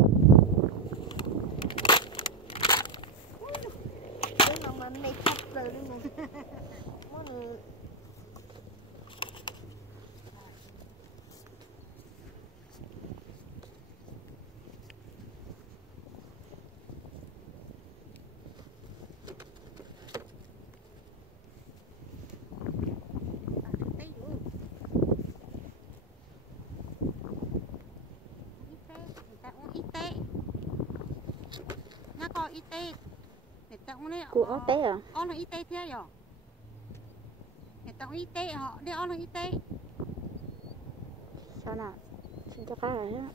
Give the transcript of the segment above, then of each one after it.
Mình này chặt rồi đây này. Món của té à? on là y tế thế rồi. Người ta y tế họ đi on là y tế. Sao nào? Xin cho cá rồi á.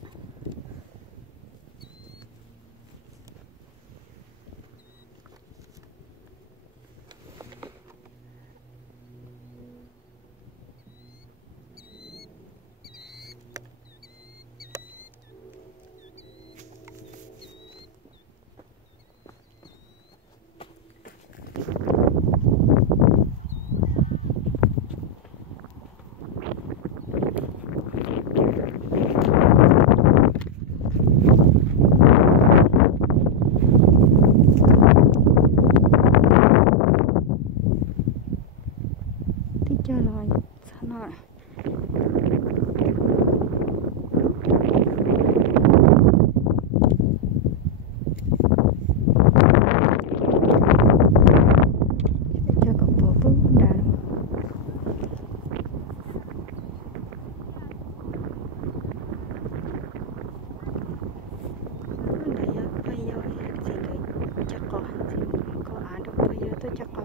Rồi, sao nào? Cho cậu bố bước đà luôn. Bây giờ thì chắc có ai đâu bây giờ tôi chắc có.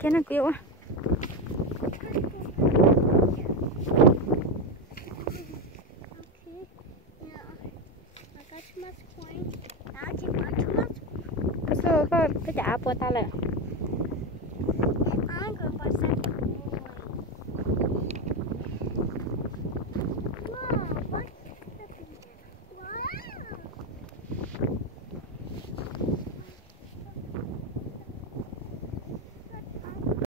Kena kuyo ah. Cái chả của ta là